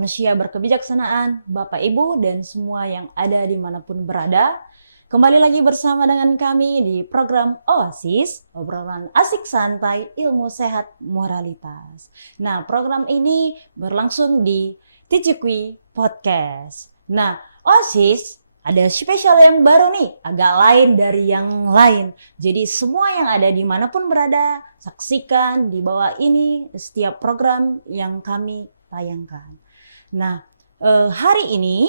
manusia berkebijaksanaan, Bapak Ibu dan semua yang ada dimanapun berada. Kembali lagi bersama dengan kami di program Oasis, obrolan asik santai, ilmu sehat, moralitas. Nah, program ini berlangsung di Ticikwi Podcast. Nah, Oasis ada spesial yang baru nih, agak lain dari yang lain. Jadi semua yang ada dimanapun berada, saksikan di bawah ini setiap program yang kami tayangkan. Nah, hari ini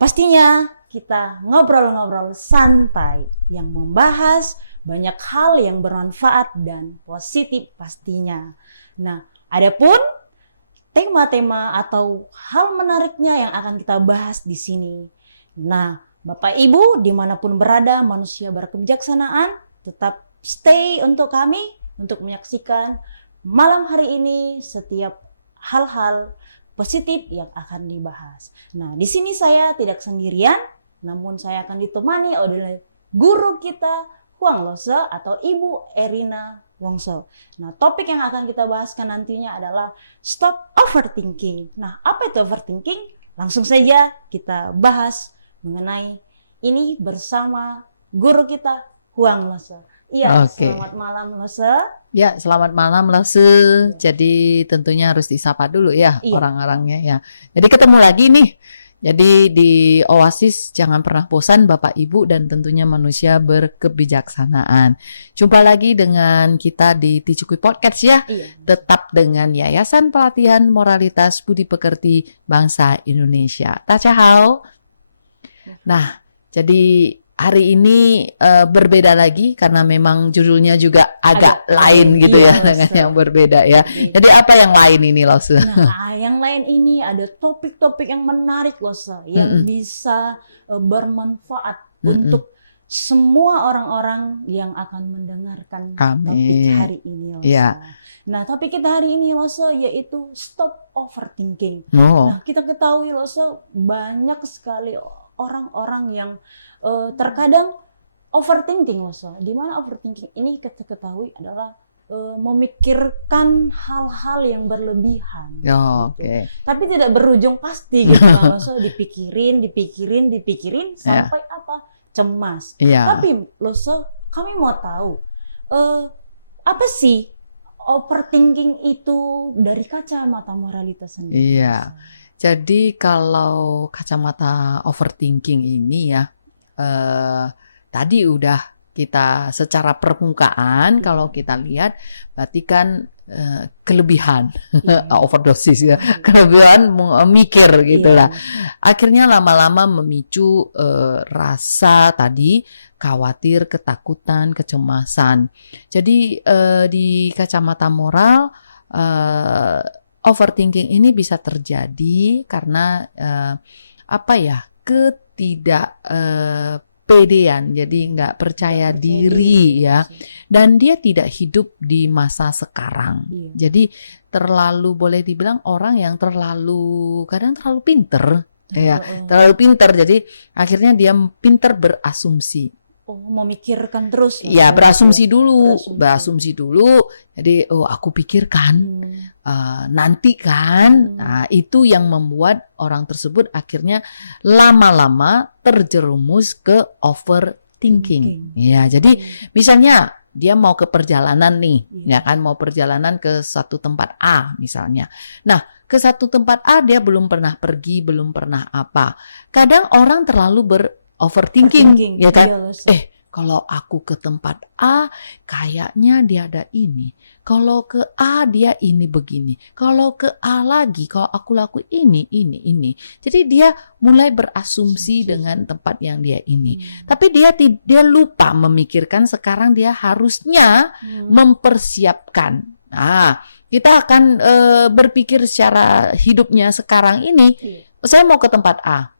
pastinya kita ngobrol-ngobrol santai yang membahas banyak hal yang bermanfaat dan positif pastinya. Nah, adapun tema-tema atau hal menariknya yang akan kita bahas di sini. Nah, Bapak Ibu dimanapun berada, manusia berkebijaksanaan, tetap stay untuk kami untuk menyaksikan malam hari ini setiap hal-hal positif yang akan dibahas. Nah, di sini saya tidak sendirian, namun saya akan ditemani oleh guru kita, Huang Lose atau Ibu Erina Wongso. Nah, topik yang akan kita bahaskan nantinya adalah stop overthinking. Nah, apa itu overthinking? Langsung saja kita bahas mengenai ini bersama guru kita, Huang Lose. Iya, Selamat malam Lose. Ya, selamat malam Lose. Jadi tentunya harus disapa dulu ya orang-orangnya ya. Jadi ketemu lagi nih. Jadi di Oasis jangan pernah bosan Bapak Ibu dan tentunya manusia berkebijaksanaan. Jumpa lagi dengan kita di Ticikwi Podcast ya. Tetap dengan Yayasan Pelatihan Moralitas Budi Pekerti Bangsa Indonesia. Tachahao. Nah, jadi hari ini berbeda lagi karena memang judulnya juga agak lain gitu ya dengan yang berbeda ya. Jadi apa yang lain ini Lose? Nah, yang lain ini ada topik-topik yang menarik Lose yang bisa bermanfaat untuk semua orang-orang yang akan mendengarkan topik hari ini Lose. Nah, topik kita hari ini Lose yaitu stop overthinking. Nah, kita ketahui Lose banyak sekali orang-orang yang terkadang overthinking Lose. Di mana overthinking ini kita ketahui adalah memikirkan hal-hal yang berlebihan. Gitu. Tapi tidak berujung pasti gitu Lose, dipikirin sampai apa? Cemas. Tapi Lose, kami mau tahu apa sih overthinking itu dari kacamata moralitas sendiri? Jadi kalau kacamata overthinking ini ya, tadi udah kita secara permukaan kalau kita lihat berarti kan kelebihan overdosis ya, kelebihan mikir gitulah. Akhirnya lama-lama memicu rasa tadi khawatir, ketakutan, kecemasan. Jadi di kacamata moral overthinking ini bisa terjadi karena ketidakpedean, jadi nggak percaya diri ya, dan dia tidak hidup di masa sekarang. Jadi boleh dibilang orang yang kadang terlalu pinter, terlalu pinter. Jadi akhirnya dia pinter berasumsi. Memikirkan terus. Berasumsi dulu. Jadi aku pikirkan nanti kan. Nah, itu yang membuat orang tersebut akhirnya lama-lama terjerumus ke overthinking. Jadi misalnya dia mau ke perjalanan nih, ya kan, mau perjalanan ke satu tempat A misalnya. Nah, ke satu tempat A dia belum pernah pergi, belum pernah apa. Kadang orang terlalu overthinking, ya kan? Kalau aku ke tempat A, kayaknya dia ada ini. Kalau ke A, dia ini begini. Kalau ke A lagi, kalau aku lakuin ini. Jadi dia mulai berasumsi dengan tempat yang dia ini. Tapi dia lupa memikirkan sekarang dia harusnya mempersiapkan. Nah, kita akan berpikir secara hidupnya sekarang ini. Saya mau ke tempat A.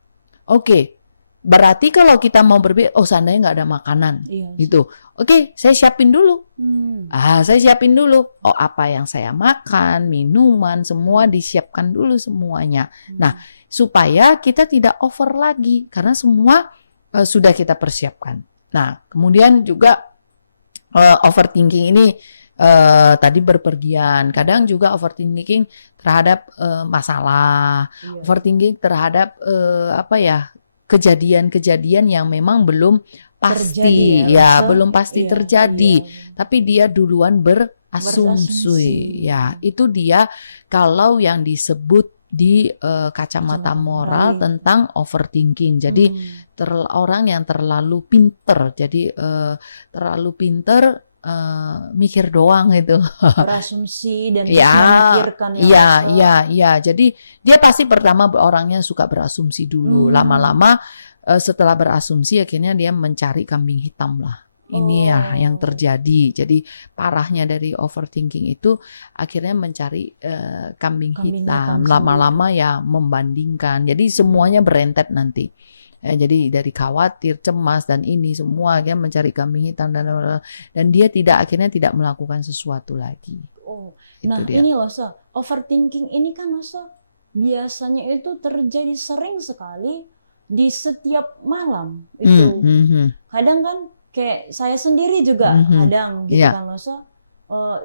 Berarti kalau kita mau berpikir, seandainya nggak ada makanan, gitu. Saya siapin dulu. Saya siapin dulu. Apa yang saya makan, minuman, semua disiapkan dulu semuanya. Nah, supaya kita tidak over lagi, karena semua sudah kita persiapkan. Nah, kemudian juga overthinking ini tadi berpergian. Kadang juga overthinking terhadap masalah, Iya. overthinking terhadap apa ya, kejadian-kejadian yang memang belum pasti, Terjadi ya, belum pasti iya, terjadi. iya. Tapi dia duluan Berasumsi. berasumsi. Ya, itu dia kalau yang disebut di kacamata moral tentang overthinking. Jadi orang yang terlalu pinter, jadi terlalu pinter mikir doang itu. Berasumsi dan terus Ya, memikirkan iya. Jadi dia pasti pertama orangnya suka berasumsi dulu. Lama-lama setelah berasumsi akhirnya dia mencari kambing hitam lah. Ini ya yang terjadi. Jadi parahnya dari overthinking itu akhirnya mencari kambing hitam. Lama-lama ya membandingkan. Jadi semuanya berentet nanti. Jadi dari khawatir, cemas dan ini semua dia mencari kambing hitam dan dia akhirnya tidak melakukan sesuatu lagi. Nah ini loh overthinking ini kan biasanya itu terjadi sering sekali di setiap malam itu. Kadang kan kayak saya sendiri juga kadang gitu kan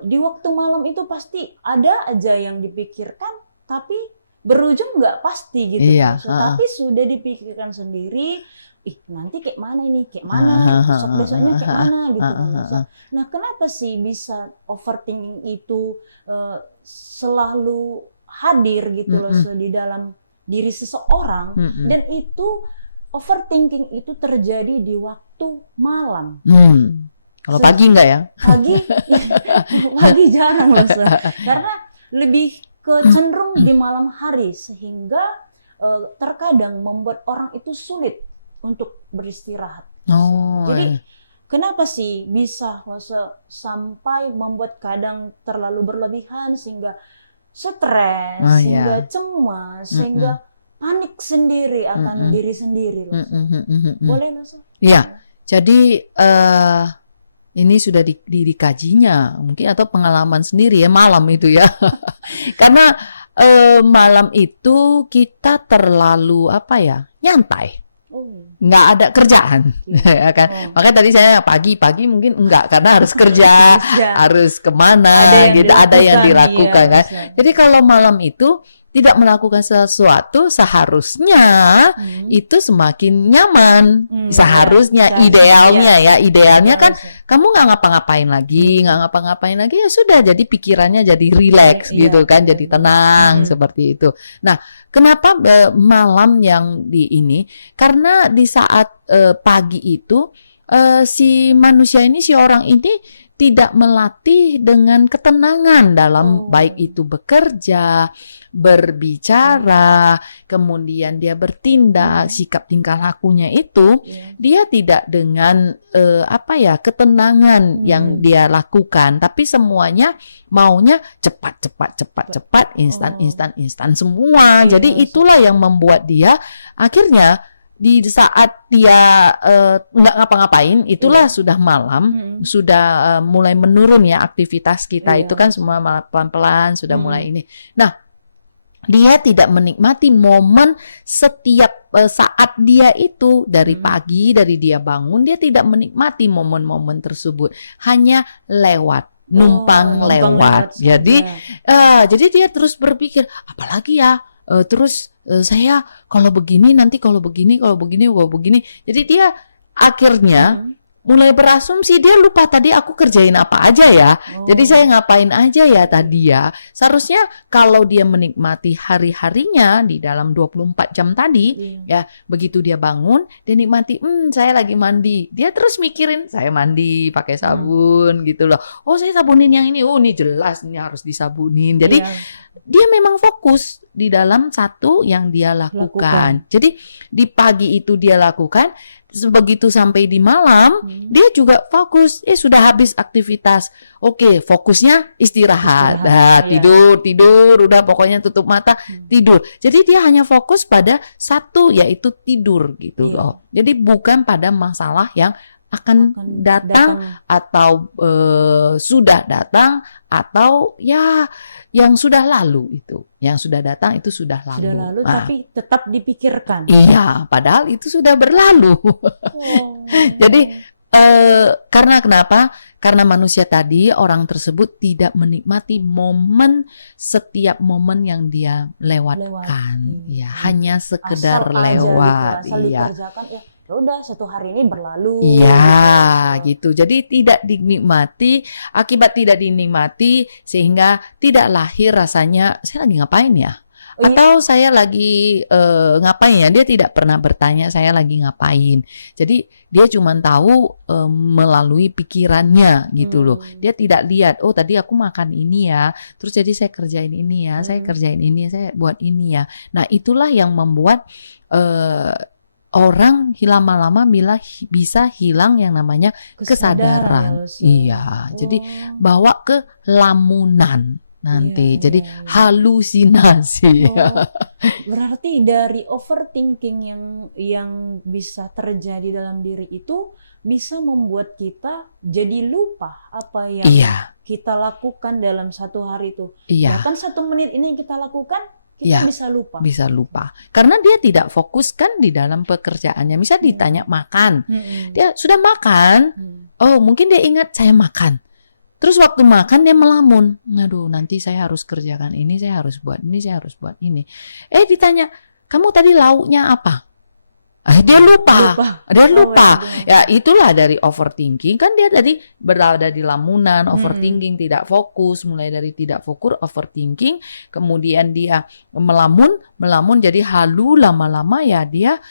di waktu malam itu pasti ada aja yang dipikirkan tapi berujung nggak pasti gitu kan. Tapi sudah dipikirkan sendiri, nanti kayak mana ini, kayak mana, besok-besoknya kayak mana gitu kan. Nah kenapa sih bisa overthinking itu selalu hadir gitu loh di dalam diri seseorang dan itu overthinking itu terjadi di waktu malam. Kalau pagi enggak ya? Pagi jarang loh karena lebih cenderung di malam hari sehingga terkadang membuat orang itu sulit untuk beristirahat. Jadi kenapa sih bisa sampai membuat kadang terlalu berlebihan sehingga stres, sehingga cemas, sehingga panik sendiri akan diri sendiri. Boleh loh? Iya. Jadi ini sudah dikajinya mungkin atau pengalaman sendiri ya malam itu ya. Karena malam itu kita terlalu nyantai. Nggak ada kerjaan, ya kan? Makanya tadi saya pagi mungkin enggak karena harus kerja, harus kemana, ada yang dilakukan kan. Jadi kalau malam itu tidak melakukan sesuatu seharusnya itu semakin nyaman. Seharusnya idealnya kan kamu nggak ngapa-ngapain lagi ya sudah jadi pikirannya jadi rileks gitu kan, jadi tenang seperti itu. Nah, kenapa malam yang ini? Karena di saat pagi itu si orang ini tidak melatih dengan ketenangan dalam baik itu bekerja, berbicara, kemudian dia bertindak, sikap tingkah lakunya itu dia tidak dengan ketenangan yang dia lakukan, tapi semuanya maunya cepat, instan semua. Jadi itulah yang membuat dia akhirnya di saat dia nggak ngapa-ngapain, itulah sudah malam, sudah mulai menurun ya aktivitas kita itu kan semua pelan-pelan sudah mulai ini. Nah, dia tidak menikmati momen setiap saat dia itu dari pagi, dari dia bangun, dia tidak menikmati momen-momen tersebut, hanya lewat. Numpang lewat. Jadi dia terus berpikir, apalagi ya. Terus saya kalau begini. Jadi dia akhirnya mulai berasumsi, dia lupa tadi aku kerjain apa aja ya. Jadi saya ngapain aja ya tadi ya. Seharusnya kalau dia menikmati hari-harinya di dalam 24 jam tadi, ya begitu dia bangun, dia nikmati, saya lagi mandi. Dia terus mikirin, saya mandi pakai sabun gitu loh. Oh, saya sabunin yang ini. Oh, ini jelas ini harus disabunin. Jadi dia memang fokus di dalam satu yang dia lakukan. Jadi di pagi itu dia lakukan, begitu sampai di malam dia juga fokus. Sudah habis aktivitas. Oke, fokusnya istirahat. Tidur, udah pokoknya tutup mata, tidur. Jadi dia hanya fokus pada satu, yaitu tidur gitu loh. Jadi bukan pada masalah yang akan datang atau sudah datang atau ya yang sudah lalu itu. Yang sudah datang itu sudah lalu. Sudah lalu tapi tetap dipikirkan. Iya, padahal itu sudah berlalu. Jadi Karena kenapa? Karena manusia tadi, orang tersebut tidak menikmati setiap momen yang dia lewatkan. Ya, hanya sekedar Asal aja lewat. gitu, asal Iya. dikerjakan ya udah satu hari ini berlalu. Iya, gitu. Jadi tidak dinikmati, akibat tidak dinikmati sehingga tidak lahir rasanya saya lagi ngapain ya? Oh, iya. Atau saya lagi ngapain ya? Dia tidak pernah bertanya saya lagi ngapain. Jadi dia cuma tahu melalui pikirannya gitu loh. Dia tidak lihat, oh tadi aku makan ini ya, terus jadi saya kerjain ini ya, saya kerjain ini ya, saya buat ini ya. Nah itulah yang membuat orang lama-lama bisa hilang yang namanya kesadaran. Iya, jadi bawa ke lamunan nanti. Iya, Jadi iya, iya. halusinasi. Berarti dari overthinking yang bisa terjadi dalam diri itu bisa membuat kita jadi lupa apa yang Iya, kita lakukan dalam satu hari itu. iya. Bahkan 1 menit ini yang kita lakukan, kita Iya, bisa lupa. bisa lupa. Karena dia tidak fokus kan di dalam pekerjaannya. Misal ditanya makan, dia sudah makan. Oh, mungkin dia ingat saya makan. Terus waktu makan dia melamun. Aduh, nanti saya harus kerjakan ini, saya harus buat ini, saya harus buat ini. Ditanya, kamu tadi lauknya apa? Dia lupa. Dia lupa. Ya, itulah dari overthinking. Kan dia tadi berada di lamunan, overthinking, tidak fokus, mulai dari tidak fokus, overthinking, kemudian dia melamun jadi halu, lama-lama ya dia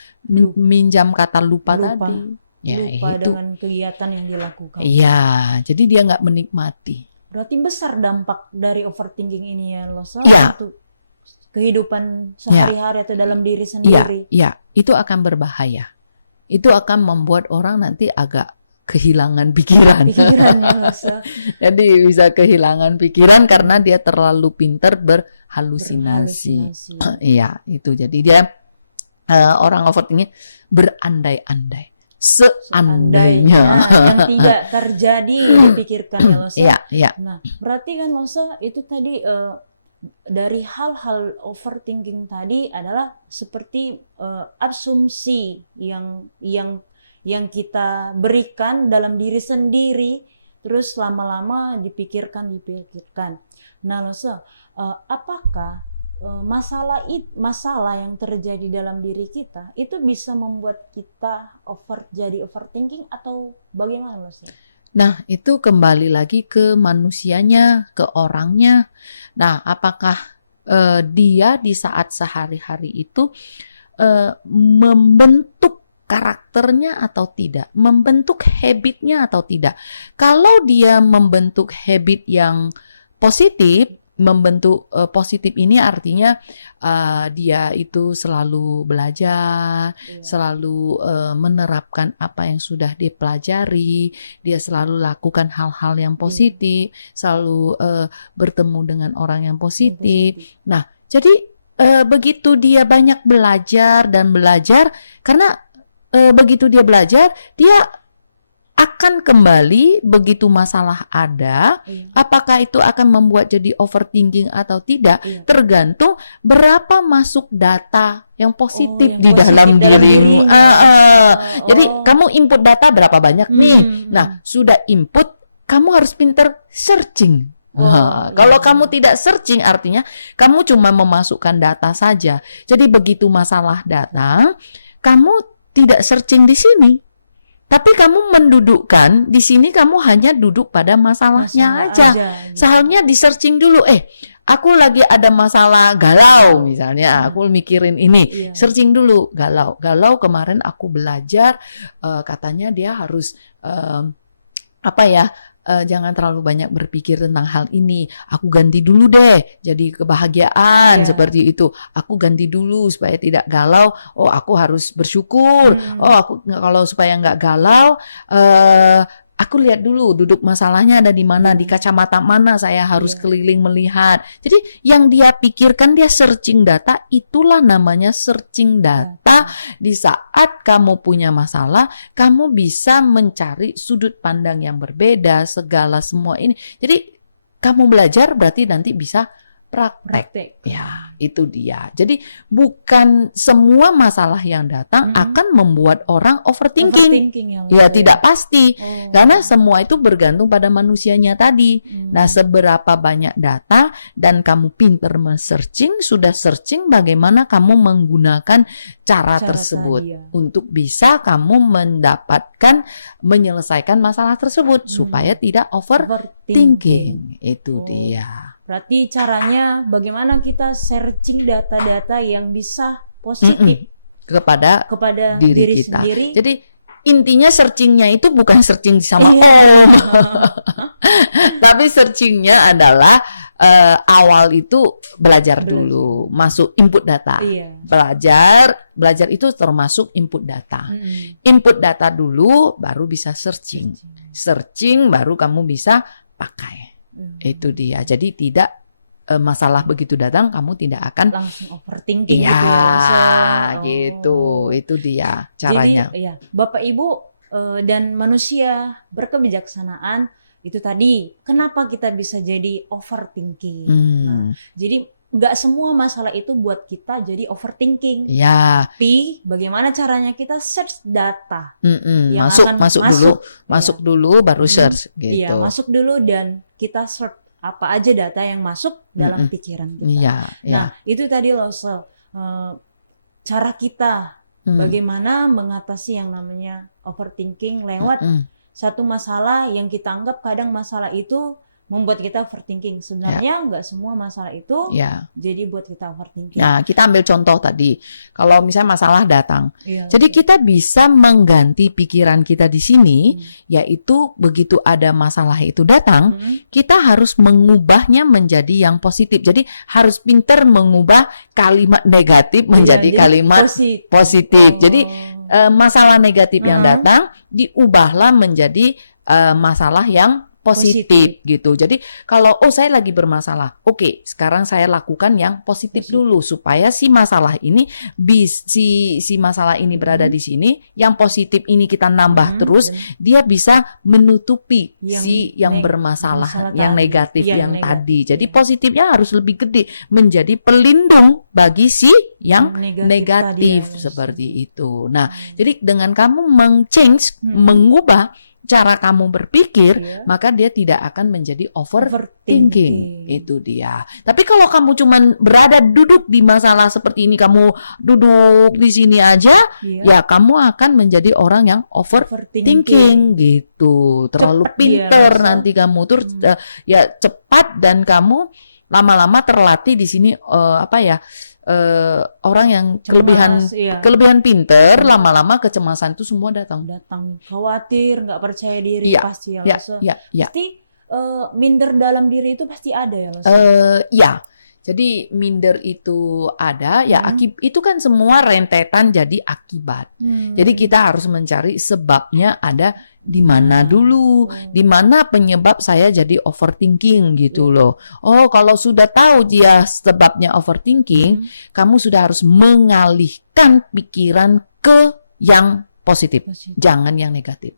minjam kata lupa tadi. Ya, lupa itu. dengan kegiatan yang dilakukan. Iya, jadi dia nggak menikmati. Berarti besar dampak dari overthinking ini ya, Losa, Iya. untuk kehidupan sehari-hari atau dalam diri sendiri. Iya, itu akan berbahaya. Itu akan membuat orang nanti agak kehilangan pikiran. Pikirannya, Losa. Jadi bisa kehilangan pikiran karena dia terlalu pintar berhalusinasi. Iya, itu. Jadi dia orang overthinking berandai-andai. Seandainya yang tidak terjadi dipikirkan ya, Losa. Iya. Nah, berarti kan Losa itu tadi dari hal-hal overthinking tadi adalah seperti asumsi yang kita berikan dalam diri sendiri, terus lama-lama dipikirkan. Nah, Losa, apakah masalah yang terjadi dalam diri kita itu bisa membuat kita jadi overthinking atau bagaimana, Losa? Nah, itu kembali lagi ke manusianya, ke orangnya. Nah, apakah dia di saat sehari-hari itu membentuk karakternya atau tidak, membentuk habitnya atau tidak. Kalau dia membentuk habit yang positif, membentuk positif ini artinya dia itu selalu belajar, selalu menerapkan apa yang sudah dipelajari, dia selalu lakukan hal-hal yang positif, selalu bertemu dengan orang yang positif. Nah, jadi begitu dia banyak belajar, karena begitu dia belajar, dia akan kembali begitu masalah ada. Apakah itu akan membuat jadi overthinking atau tidak, tergantung berapa masuk data yang positif di dalam dirimu. Jadi kamu input data berapa banyak nih. Nah, sudah input, kamu harus pinter searching. Kalau kamu tidak searching, artinya kamu cuma memasukkan data saja. Jadi begitu masalah datang, kamu tidak searching di sini. Tapi kamu mendudukkan di sini, kamu hanya duduk pada masalahnya aja. Seharusnya di searching dulu. Aku lagi ada masalah galau misalnya. Aku mikirin ini. Searching dulu galau. Galau kemarin aku belajar katanya dia harus jangan terlalu banyak berpikir tentang hal ini. Aku ganti dulu deh jadi kebahagiaan seperti itu. Aku ganti dulu supaya tidak galau. Oh, aku harus bersyukur. Oh, aku kalau supaya nggak galau, aku lihat dulu duduk masalahnya ada di mana, di kacamata mana saya harus keliling melihat. Jadi yang dia pikirkan, dia searching data, itulah namanya searching data. Di saat kamu punya masalah, kamu bisa mencari sudut pandang yang berbeda, segala semua ini. Jadi kamu belajar berarti nanti bisa praktek. Ya, itu dia. Jadi bukan semua masalah yang datang akan membuat orang overthinking. Ya, tidak pasti. Karena semua itu bergantung pada manusianya tadi. Nah, seberapa banyak data dan kamu pinter men-searching, sudah searching bagaimana kamu menggunakan cara tersebut untuk bisa kamu menyelesaikan masalah tersebut supaya tidak overthinking. Itu dia. Berarti caranya bagaimana kita searching data-data yang bisa positif kepada diri kita. Sendiri. Jadi intinya searchingnya itu bukan searching sama orang, tapi searchingnya adalah awal itu belajar dulu, masuk input data. Belajar itu termasuk input data. Input data dulu, baru bisa searching. Searching baru kamu bisa pakai. Itu dia. Jadi tidak masalah begitu datang kamu tidak akan langsung overthinking. Gitu. Itu dia caranya. Jadi Bapak Ibu dan manusia berkebijaksanaan itu tadi kenapa kita bisa jadi overthinking. Nah, jadi nggak semua masalah itu buat kita jadi overthinking. Tapi bagaimana caranya kita search data yang masuk dulu baru search gitu. Iya, masuk dulu dan kita search apa aja data yang masuk dalam pikiran kita. Nah, itu tadi loh cara kita bagaimana mengatasi yang namanya overthinking lewat satu masalah yang kita anggap kadang masalah itu membuat kita overthinking. Sebenarnya nggak semua masalah itu jadi buat kita overthinking. Nah, kita ambil contoh tadi. Kalau misalnya masalah datang. Jadi kita bisa mengganti pikiran kita di sini, yaitu begitu ada masalah itu datang, kita harus mengubahnya menjadi yang positif. Jadi harus pintar mengubah kalimat negatif menjadi kalimat positif. Jadi masalah negatif yang datang diubahlah menjadi masalah yang positif gitu. Jadi kalau saya lagi bermasalah, oke, sekarang saya lakukan yang positif dulu supaya si masalah ini si masalah ini berada di sini, yang positif ini kita nambah terus, dia bisa menutupi yang bermasalah, yang negatif yang tadi. Jadi positifnya harus lebih gede, menjadi pelindung bagi si yang negatif seperti itu. Nah, jadi dengan kamu mengubah cara kamu berpikir, maka dia tidak akan menjadi overthinking. Itu dia. Tapi kalau kamu cuman duduk di masalah seperti ini, kamu duduk di sini aja, ya kamu akan menjadi orang yang overthinking gitu. Terlalu pinter nanti kamu terus cepat, dan kamu lama-lama terlatih di sini orang yang kelebihan pinter, lama-lama kecemasan itu semua datang khawatir, nggak percaya diri pasti pasti minder dalam diri itu pasti ada ya. Jadi minder itu ada itu kan semua rentetan jadi akibat. Jadi kita harus mencari sebabnya ada di mana dulu, di mana penyebab saya jadi overthinking gitu loh. Kalau sudah tahu dia sebabnya overthinking, kamu sudah harus mengalihkan pikiran ke yang positif, jangan yang negatif.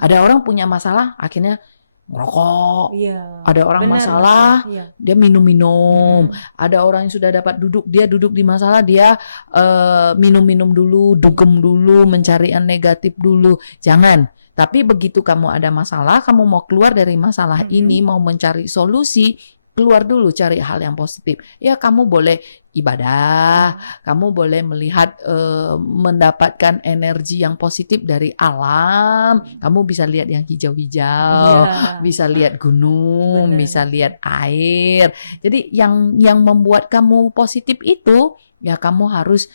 Ada orang punya masalah akhirnya ngerokok, ada orang masalah dia minum-minum, ada orang yang sudah dapat duduk di masalah, dia minum-minum dulu, dugem dulu, mencari yang negatif dulu. Jangan. Tapi begitu kamu ada masalah, kamu mau keluar dari masalah ini, mau mencari solusi, keluar dulu cari hal yang positif. Ya, kamu boleh ibadah, kamu boleh melihat, mendapatkan energi yang positif dari alam. Kamu bisa lihat yang hijau-hijau, bisa lihat gunung, bisa lihat air. Jadi yang membuat kamu positif itu, ya kamu harus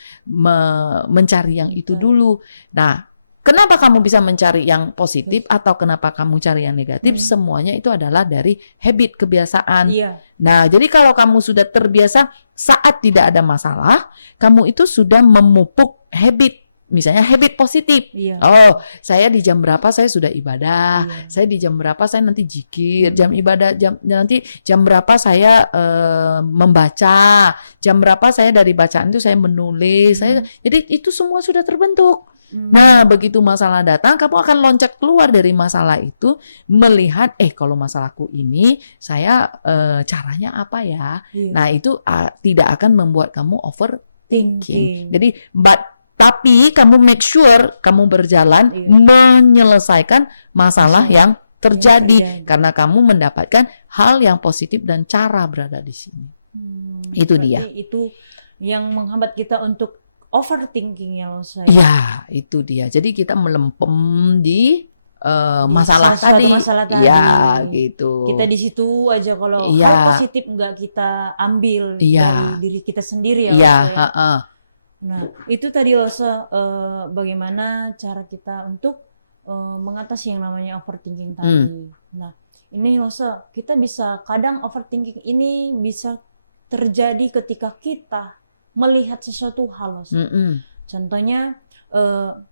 mencari yang itu dulu. Nah, kenapa kamu bisa mencari yang positif atau kenapa kamu cari yang negatif? Semuanya itu adalah dari habit, kebiasaan. Nah, jadi kalau kamu sudah terbiasa saat tidak ada masalah, kamu itu sudah memupuk habit. Misalnya habit positif. Saya di jam berapa saya sudah ibadah. Saya di jam berapa saya nanti zikir. Jam ibadah nanti jam berapa saya membaca. Jam berapa saya dari bacaan itu saya menulis. Jadi itu semua sudah terbentuk. Nah, begitu masalah datang, kamu akan loncat keluar dari masalah itu, melihat, kalau masalahku ini, saya caranya apa ya? Iya. Nah, itu tidak akan membuat kamu overthinking. Thinking. Jadi, tapi kamu make sure kamu berjalan Iya. menyelesaikan masalah Masalah yang terjadi, terjadi. karena kamu mendapatkan hal yang positif dan cara berada di sini. Itu dia. Berarti itu yang menghambat kita untuk overthinking ya loh saya. Ya, itu dia. Jadi kita melempem di masalah suatu tadi. masalah tadi. Ya, gitu. Kita di situ aja, kalau Iya. hal positif nggak kita ambil Iya. dari diri kita sendiri ya. Iya, loh saya. heeh. Nah, itu tadi loh bagaimana cara kita untuk mengatasi yang namanya overthinking tadi. Nah, ini loh kita bisa kadang overthinking ini bisa terjadi ketika kita melihat sesuatu hal loh. Contohnya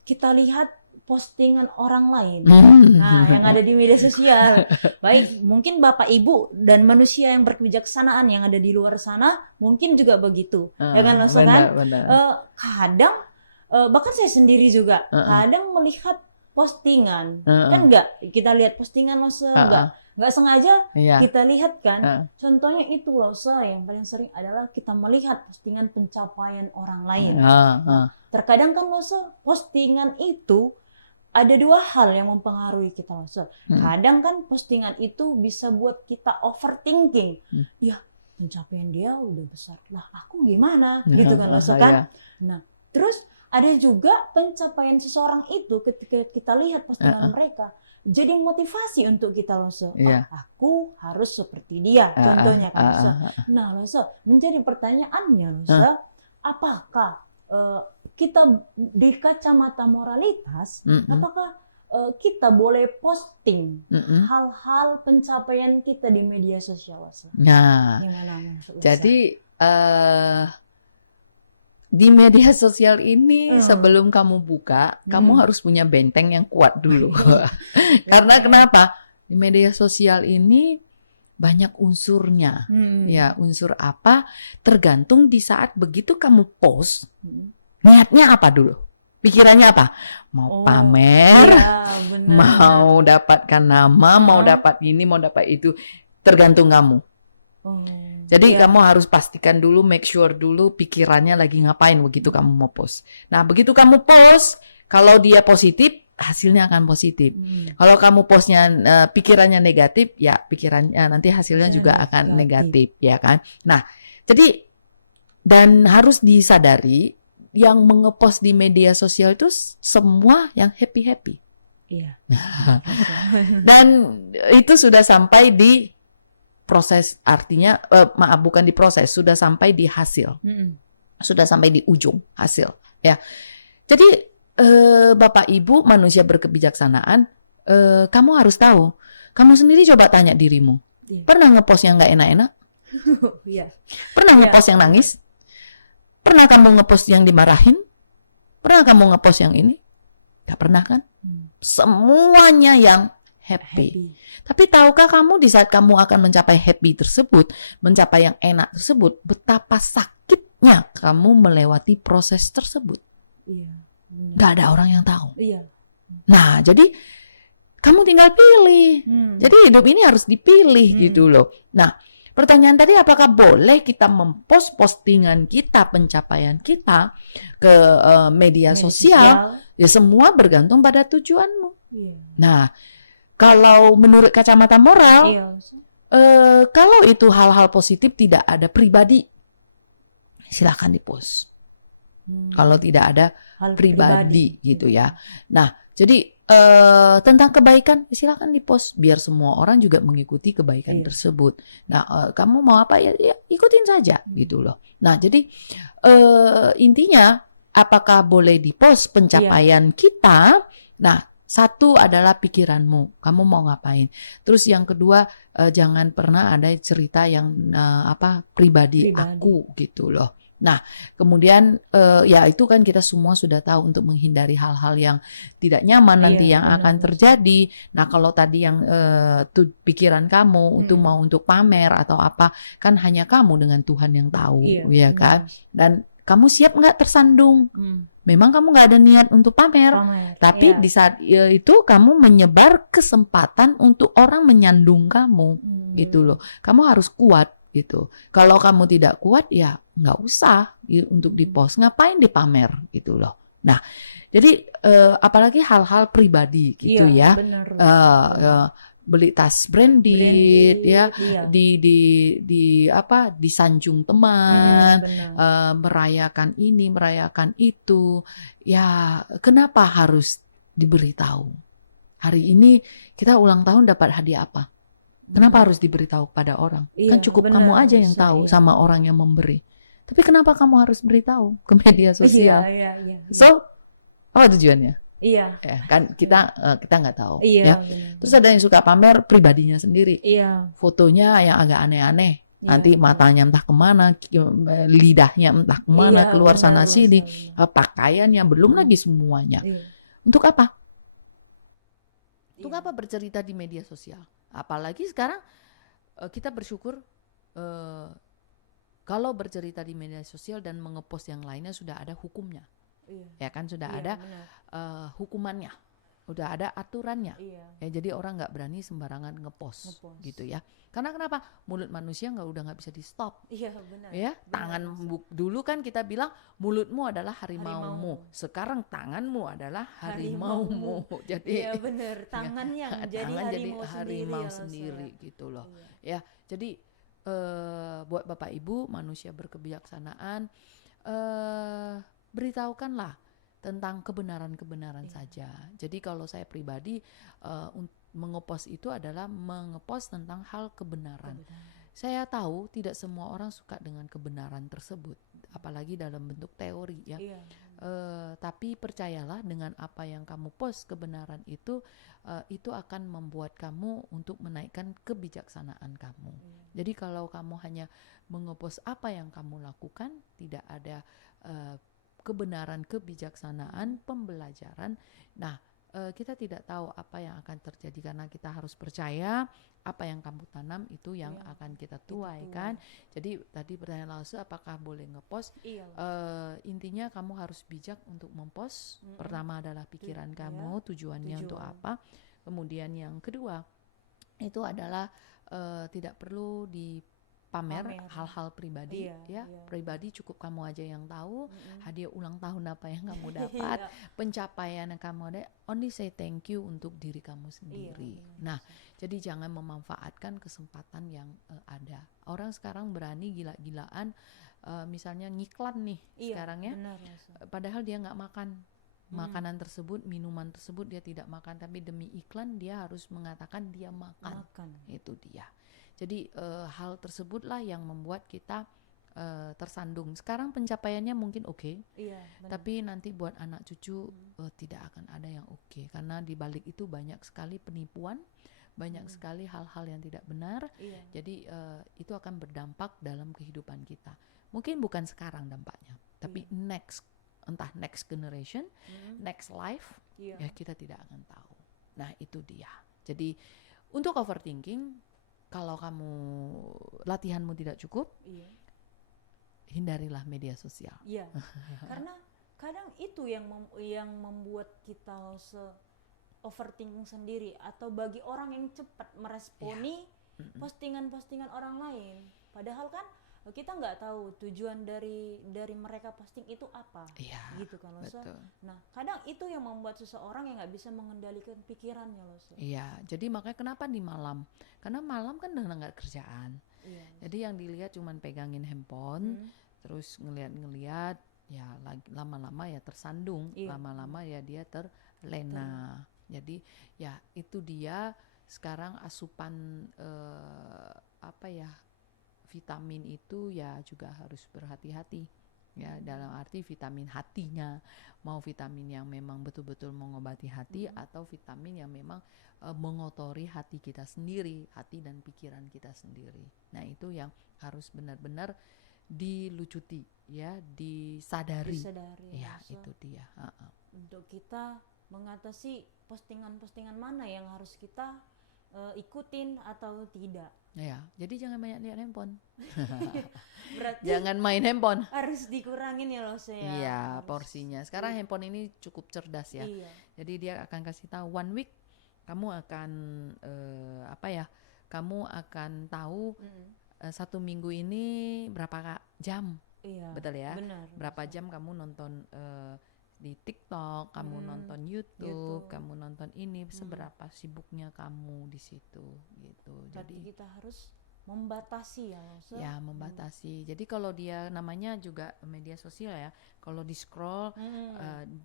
kita lihat postingan orang lain. Nah, yang ada di media sosial. Baik, mungkin Bapak Ibu dan manusia yang berkebijaksanaan yang ada di luar sana mungkin juga begitu. Ya kan, Loso kan? Kadang bahkan saya sendiri juga kadang melihat postingan. Kan kita lihat postingan Loso, nggak sengaja kita lihat kan. Contohnya itu Loso yang paling sering adalah kita melihat postingan pencapaian orang lain. Nah, terkadang kan Loso postingan itu ada dua hal yang mempengaruhi kita Loso. Kadang kan postingan itu bisa buat kita overthinking. Ya, pencapaian dia udah besar. Lah, aku gimana? Gitu kan Loso kan? Nah, terus ada juga pencapaian seseorang itu ketika kita lihat postingan mereka. Jadi motivasi untuk kita Loso. Aku harus seperti dia. Contohnya kan Loso. Nah Loso, menjadi pertanyaannya Loso, apakah kita di kacamata moralitas, apakah kita boleh posting hal-hal pencapaian kita di media sosial? Nah, gimana maksudnya? Jadi di media sosial ini sebelum kamu buka, kamu harus punya benteng yang kuat dulu. Karena kenapa? Di media sosial ini banyak unsurnya. Ya, unsur apa? Tergantung di saat begitu kamu post, niatnya apa dulu? Pikirannya apa? Mau pamer, mau dapatkan nama, mau dapat ini, mau dapat itu. Tergantung kamu. Jadi kamu harus pastikan dulu, make sure dulu pikirannya lagi ngapain begitu kamu mau post. Nah, begitu kamu post, kalau dia positif, hasilnya akan positif. Kalau kamu postnya pikirannya negatif, ya pikirannya nanti hasilnya juga akan negatif, ya kan? Nah, jadi dan harus disadari yang mengepost di media sosial itu semua yang happy-happy. Iya. Dan itu sudah sampai di proses, artinya bukan di proses, sudah sampai di hasil. Sudah sampai di ujung hasil, ya. Jadi Bapak Ibu manusia berkebijaksanaan, kamu harus tahu, kamu sendiri coba tanya dirimu, pernah ngepost yang nggak enak-enak? Pernah ngepost yang nangis? Pernah kamu ngepost yang dimarahin? Pernah kamu ngepost yang ini? Gak pernah kan? Semuanya yang happy. Tapi tahukah kamu di saat kamu akan mencapai happy tersebut, mencapai yang enak tersebut, betapa sakitnya kamu melewati proses tersebut? Gak ada orang yang tahu. Nah, jadi kamu tinggal pilih. Jadi hidup ini harus dipilih gitu loh. Nah, pertanyaan tadi, apakah boleh kita mempost postingan kita, pencapaian kita ke media sosial? Ya semua bergantung pada tujuanmu. Nah, kalau menurut kacamata moral, kalau itu hal-hal positif tidak ada pribadi, silakan dipost. Kalau tidak ada hal pribadi gitu ya. Nah, jadi tentang kebaikan silakan dipost biar semua orang juga mengikuti kebaikan tersebut. Nah, kamu mau apa ya ikutin saja gitu loh. Nah, jadi intinya apakah boleh dipost pencapaian kita? Nah, satu adalah pikiranmu, kamu mau ngapain. Terus yang kedua, jangan pernah ada cerita yang pribadi aku gitu loh. Nah, kemudian ya itu kan kita semua sudah tahu untuk menghindari hal-hal yang tidak nyaman nanti yang akan terjadi. Nah, kalau tadi yang pikiran kamu itu mau untuk pamer atau apa, kan hanya kamu dengan Tuhan yang tahu, ya kan? Dan kamu siap nggak tersandung memang kamu nggak ada niat untuk pamer. Tapi Iya. di saat itu kamu menyebar kesempatan untuk orang menyandung kamu, gitu loh. Kamu harus kuat gitu. Kalau kamu tidak kuat ya nggak usah untuk di-post. Ngapain dipamer gitu loh. Nah, jadi apalagi hal-hal pribadi gitu Iya, ya. benar. Beli tas branded ya, iya. di apa, disanjung teman, Benar. merayakan ini, merayakan itu. Ya, kenapa harus diberitahu? Hari ini kita ulang tahun dapat hadiah apa? Kenapa harus diberitahu pada orang? Kan Iya, cukup benar, kamu aja yang Nusa, tahu iya. sama orang yang memberi. Tapi kenapa kamu harus beritahu ke media sosial? Iya. So, apa tujuannya? Iya. Ya, kan kita nggak tahu. Iya, Ya. benar. Terus ada yang suka pamer pribadinya sendiri. Iya. Fotonya yang agak aneh-aneh. Iya, Nanti matanya entah kemana, lidahnya entah kemana, Iya, keluar benar, sana sini, benar. pakaiannya belum lagi semuanya. Iya. Untuk apa? Untuk Iya. apa bercerita di media sosial? Apalagi sekarang kita bersyukur kalau bercerita di media sosial dan mengepost yang lainnya sudah ada hukumnya. Iya. Ya kan sudah Iya, ada benar. hukumannya, udah ada aturannya. Iya. Ya jadi orang nggak berani sembarangan ngepost gitu ya. Karena kenapa? Mulut manusia udah nggak bisa di stop. Iya, benar. Ya, Benar, tangan Nusa. dulu kan kita bilang mulutmu adalah harimaumu. Sekarang tanganmu adalah harimaumu. Jadi Iya, benar. Tangan yang jadi tangan jadi harimau sendiri gitu loh. Iya. Ya, jadi buat Bapak Ibu manusia berkebijaksanaan, beritahukanlah tentang kebenaran-kebenaran saja. Jadi kalau saya pribadi mengepost itu adalah mengepost tentang hal kebenaran. Saya tahu tidak semua orang suka dengan kebenaran tersebut, apalagi dalam bentuk teori ya. Iya. Tapi percayalah dengan apa yang kamu post kebenaran itu akan membuat kamu untuk menaikkan kebijaksanaan kamu. Jadi kalau kamu hanya mengepost apa yang kamu lakukan, tidak ada kebenaran, kebijaksanaan, pembelajaran. Nah, kita tidak tahu apa yang akan terjadi karena kita harus percaya apa yang kamu tanam itu yang akan kita tuai kan. Jadi tadi pertanyaan langsung apakah boleh ngepost? Iya. Intinya kamu harus bijak untuk mempost. Pertama adalah pikiran kamu, tujuannya untuk apa. Kemudian yang kedua itu adalah tidak perlu pamer hal-hal pribadi pribadi cukup kamu aja yang tahu. Hadiah ulang tahun apa yang kamu dapat, pencapaian yang kamu ada, only say thank you untuk diri kamu sendiri. Nah, jadi jangan memanfaatkan kesempatan yang ada. Orang sekarang berani gila-gilaan misalnya ngiklan nih sekarang ya, benar, padahal dia nggak makan makanan tersebut, minuman tersebut dia tidak makan, tapi demi iklan dia harus mengatakan dia makan. Itu dia. Jadi hal tersebutlah yang membuat kita tersandung. Sekarang pencapaiannya mungkin oke, tapi nanti buat anak cucu tidak akan ada yang oke, karena di balik itu banyak sekali penipuan, banyak sekali hal-hal yang tidak benar. Jadi itu akan berdampak dalam kehidupan kita. Mungkin bukan sekarang dampaknya, tapi entah next generation, next life, ya kita tidak akan tahu. Nah itu dia. Jadi untuk overthinking, kalau kamu latihanmu tidak cukup, hindarilah media sosial. Iya. Karena kadang itu yang membuat kita overthinking sendiri, atau bagi orang yang cepat meresponi postingan-postingan orang lain. Padahal kan kita nggak tahu tujuan dari mereka posting itu apa, gitu kan loh. Nah, kadang itu yang membuat seseorang yang nggak bisa mengendalikan pikirannya loh. Iya, jadi makanya kenapa di malam? Karena malam kan udah nggak kerjaan. Jadi yang dilihat cuman pegangin handphone, terus ngeliat, ya lama-lama ya tersandung, lama-lama ya dia terlena. Jadi ya itu dia sekarang asupan vitamin itu ya juga harus berhati-hati ya, dalam arti vitamin hatinya, mau vitamin yang memang betul-betul mengobati hati atau vitamin yang memang mengotori hati kita sendiri, hati dan pikiran kita sendiri. Nah itu yang harus benar-benar dilucuti ya, disadari ya, itu dia. Untuk kita mengatasi postingan-postingan mana yang harus kita ikutin atau tidak. Ya, jadi jangan banyak lihat handphone. Berarti Jangan main handphone. harus dikurangin ya loh saya. Iya, Harus. porsinya. Sekarang handphone ini cukup cerdas ya. Iya. Jadi dia akan kasih tahu 1 week kamu akan apa ya? Kamu akan tahu 1 minggu ini berapa jam. Iya. Betul ya? Benar. Berapa jam kamu nonton di TikTok, kamu nonton YouTube, kamu nonton ini, seberapa sibuknya kamu di situ gitu. Berarti Jadi kita harus membatasi ya loh. ya membatasi. Jadi kalau dia namanya juga media sosial ya, kalau di scroll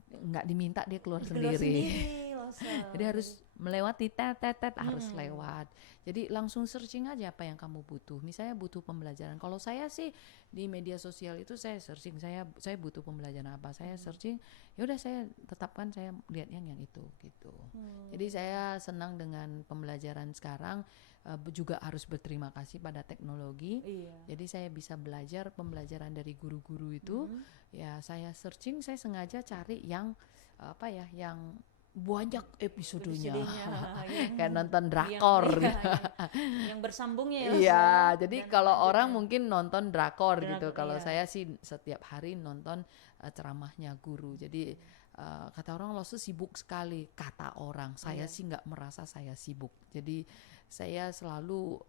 nggak diminta dia keluar sendiri. loh, Jadi harus melewati tet harus lewat. Jadi langsung searching aja apa yang kamu butuh. Misalnya butuh pembelajaran. Kalau saya sih di media sosial itu saya searching, saya butuh pembelajaran apa. Saya searching, ya udah saya tetapkan saya lihat yang itu gitu. Jadi saya senang dengan pembelajaran sekarang, juga harus berterima kasih pada teknologi. Iya. Jadi saya bisa belajar pembelajaran dari guru-guru itu. Ya saya searching, saya sengaja cari yang apa ya, yang banyak episodenya. Kayak nonton drakor. Yang bersambungnya ya. Iya, jadi kalau orang mungkin nonton drakor gitu. Kalau saya sih setiap hari nonton ceramahnya guru. Jadi kata orang lo sibuk sekali. Kata orang, saya sih nggak merasa saya sibuk. Jadi saya selalu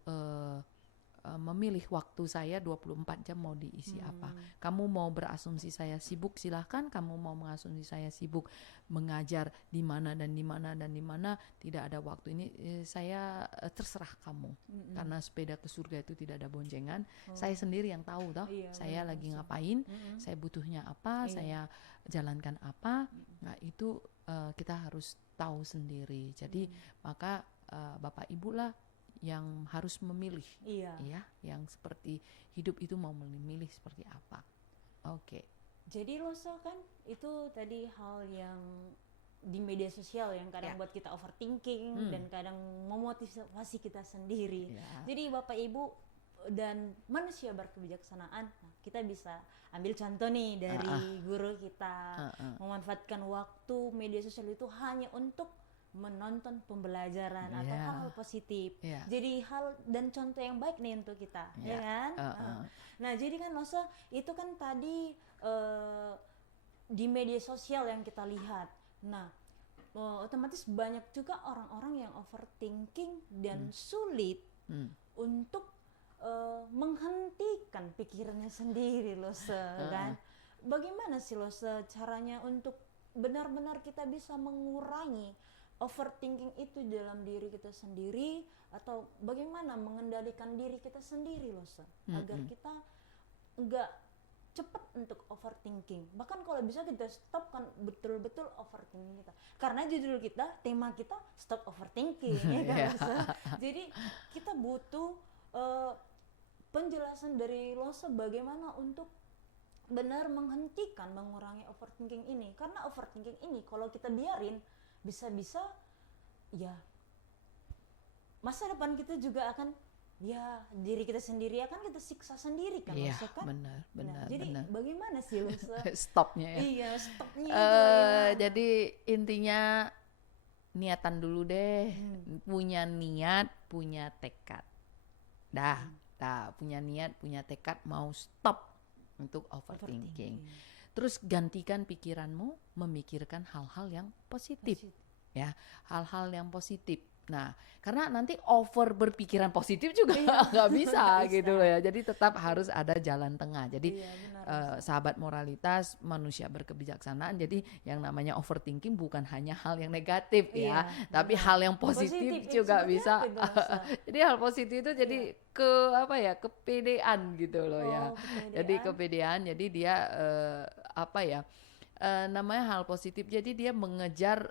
memilih waktu saya 24 jam mau diisi apa. Kamu mau berasumsi saya sibuk, silahkan. Kamu mau mengasumsi saya sibuk mengajar di mana dan di mana dan di mana, tidak ada waktu. Ini saya terserah kamu. Karena sepeda ke surga itu tidak ada boncengan. Saya sendiri yang tahu toh. Saya lagi ngapain, saya butuhnya apa, saya jalankan apa. Nah, itu kita harus tahu sendiri. Jadi maka Bapak Ibu lah yang harus memilih, ya, yang seperti hidup itu mau memilih seperti apa. Oke. Jadi Losa kan itu tadi hal yang di media sosial yang kadang buat kita overthinking dan kadang memotivasi kita sendiri. Jadi Bapak Ibu dan manusia berkebijaksanaan, nah, kita bisa ambil contoh nih dari guru kita, memanfaatkan waktu media sosial itu hanya untuk menonton pembelajaran atau hal positif. Jadi hal dan contoh yang baik nih untuk kita, ya kan? Nah, jadi kan Losa itu kan tadi di media sosial yang kita lihat. Nah, otomatis banyak juga orang-orang yang overthinking dan sulit untuk menghentikan pikirannya sendiri, Losa, kan? Bagaimana sih Losa caranya untuk benar-benar kita bisa mengurangi overthinking itu dalam diri kita sendiri, atau bagaimana mengendalikan diri kita sendiri loh, agar kita nggak cepat untuk overthinking. Bahkan kalau bisa kita stopkan betul-betul overthinking kita. Karena judul kita, tema kita stop overthinking, ya kan? Jadi kita butuh penjelasan dari Losa bagaimana untuk benar menghentikan, mengurangi overthinking ini. Karena overthinking ini kalau kita biarin, bisa-bisa ya masa depan kita juga akan, ya diri kita sendiri akan kita siksa sendiri kan, kan? Benar. Jadi bagaimana sih Losa stopnya ya? Iya, stopnya jadi intinya niatan dulu deh. Punya niat, punya tekad. Dah, punya niat, punya tekad mau stop untuk overthinking. Terus gantikan pikiranmu memikirkan hal-hal yang positif. Ya, hal-hal yang positif. Nah, karena nanti over berpikiran positif juga nggak bisa gitu loh ya. Jadi tetap harus ada jalan tengah. Jadi sahabat moralitas, manusia berkebijaksanaan. Jadi yang namanya overthinking bukan hanya hal yang negatif ya, tapi hal yang positif juga bisa. Jadi hal positif itu jadi kepedean gitu loh ya. Jadi kepedean. Jadi dia namanya hal positif. Jadi dia mengejar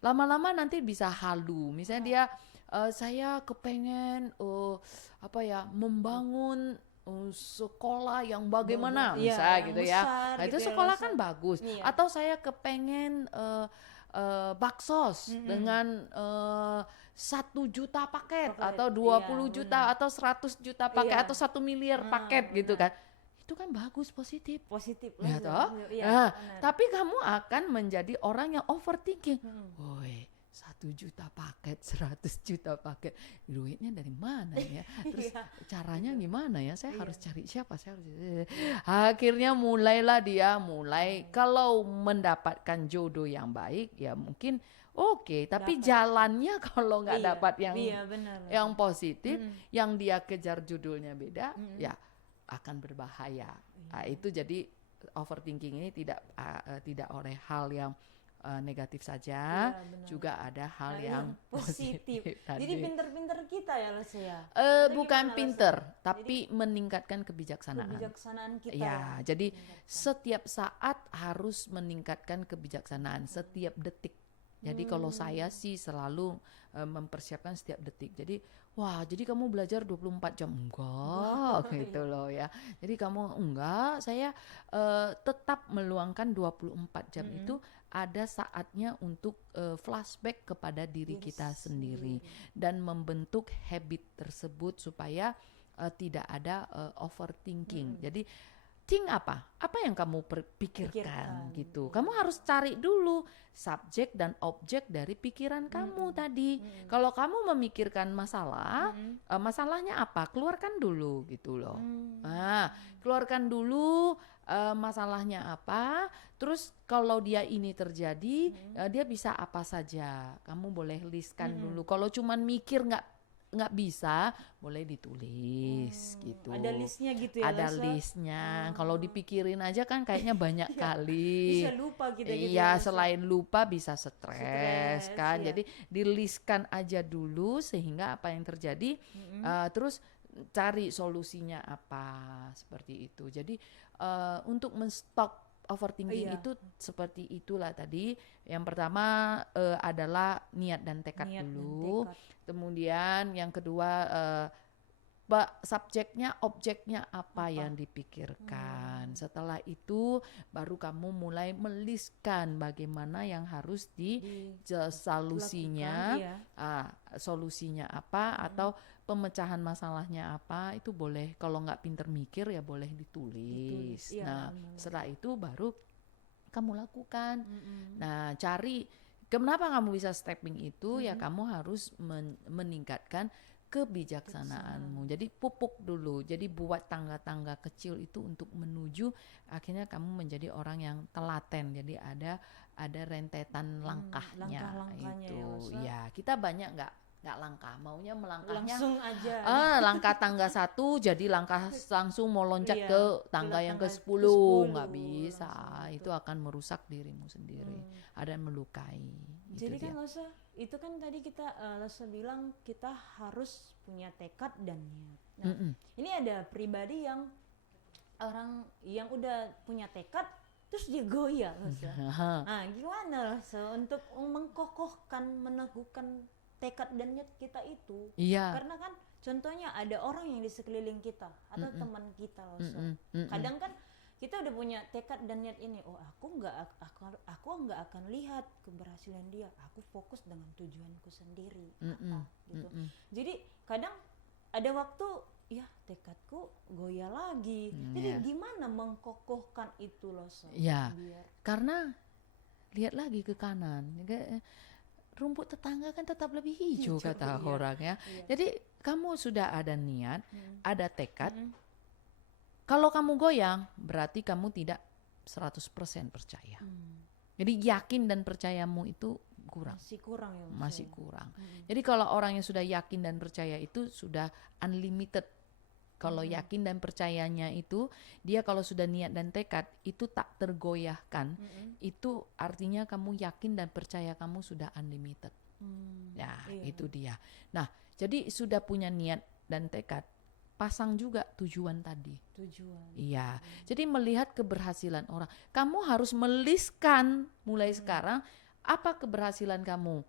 lama-lama nanti bisa halu. Misalnya dia saya kepengen membangun sekolah yang bagaimana misalnya gitu ya. Nah, itu sekolah kan bagus. Atau saya kepengen baksos dengan 1 juta paket atau 20 juta atau 100 juta paket atau 1 miliar paket gitu kan. Itu kan bagus, positif ya toh. Tapi kamu akan menjadi orang yang overthinking. Woi, 1 juta paket, 100 juta paket, duitnya dari mana ya? Terus caranya gimana ya? Saya harus cari siapa? Akhirnya mulailah dia kalau mendapatkan jodoh yang baik ya mungkin oke, tapi jalannya kalau nggak dapat yang positif, yang dia kejar judulnya beda, ya akan berbahaya. Nah, itu jadi overthinking ini tidak oleh hal yang negatif saja, juga ada hal yang positif. Jadi pinter-pinter kita ya Los ya. Bukan pinter, tapi meningkatkan kebijaksanaan. Kebijaksanaan kita. Ya, jadi setiap saat harus meningkatkan kebijaksanaan, setiap detik. Jadi kalau saya sih selalu mempersiapkan setiap detik. Jadi jadi kamu belajar 24 jam? Enggak, gitu loh ya. Jadi saya tetap meluangkan 24 jam itu ada saatnya untuk flashback kepada diri kita sendiri dan membentuk habit tersebut supaya tidak ada overthinking. Jadi apa yang kamu pikirkan gitu. Kamu harus cari dulu subjek dan objek dari pikiran kamu tadi. Kalau kamu memikirkan masalah, masalahnya apa? Keluarkan dulu gitu loh. Nah, keluarkan dulu masalahnya apa. Terus kalau dia ini terjadi, dia bisa apa saja. Kamu boleh listkan dulu. Kalau cuman mikir nggak bisa, boleh ditulis gitu. Ada listnya gitu ya? Ada listnya. Kalau dipikirin aja kan kayaknya banyak kali. Bisa lupa kita gitu. Iya, selain lupa bisa stres kan. Iya. Jadi dilistkan aja dulu sehingga apa yang terjadi, terus cari solusinya apa seperti itu. Jadi untuk menstop overthinking itu seperti itulah tadi. Yang pertama adalah niat dan tekad dulu. Kemudian yang kedua subjeknya, objeknya apa yang dipikirkan. Setelah itu baru kamu mulai melistkan bagaimana yang harus solusinya, solusinya apa atau pemecahan masalahnya apa, itu boleh. Kalau nggak pinter mikir ya boleh ditulis. Nah, setelah itu baru kamu lakukan. Nah, cari kenapa kamu bisa stepping itu, ya kamu harus meningkatkan kebijaksanaanmu. Jadi pupuk dulu. Jadi buat tangga-tangga kecil itu untuk menuju akhirnya kamu menjadi orang yang telaten. Jadi ada rentetan langkahnya itu. Ya, kita banyak nggak langkah, maunya melangkahnya langsung aja. Langkah tangga 1 jadi langkah langsung mau loncat ke tangga yang ke-10, nggak bisa. Itu akan merusak dirimu sendiri, ada yang melukai. Jadi kan Losa, itu kan tadi kita Losa bilang kita harus punya tekad dan niat. Nah, ini ada pribadi yang orang yang udah punya tekad terus dia goyah Losa. Nah, gimana Losa untuk mengkokohkan, meneguhkan tekad dan niat kita itu? Karena kan contohnya ada orang yang di sekeliling kita atau teman kita loh. Kadang kan kita udah punya tekad dan niat ini, aku nggak akan lihat keberhasilan dia, aku fokus dengan tujuanku sendiri gitu. Jadi kadang ada waktu ya tekadku goyah lagi. Jadi gimana mengkokohkan itu loh? Karena lihat lagi ke kanan. Rumput tetangga kan tetap lebih hijau kata orang ya. Jadi kamu sudah ada niat, ada tekad. Kalau kamu goyang, berarti kamu tidak 100% percaya. Jadi yakin dan percayamu itu kurang. Masih kurang. Jadi kalau orang yang sudah yakin dan percaya itu sudah unlimited. Kalau yakin dan percayanya itu, dia kalau sudah niat dan tekad itu tak tergoyahkan. Itu artinya kamu yakin dan percaya kamu sudah unlimited. Itu dia. Nah, jadi sudah punya niat dan tekad, pasang juga tujuan tadi. Iya. Jadi melihat keberhasilan orang. Kamu harus melistkan mulai sekarang apa keberhasilan kamu.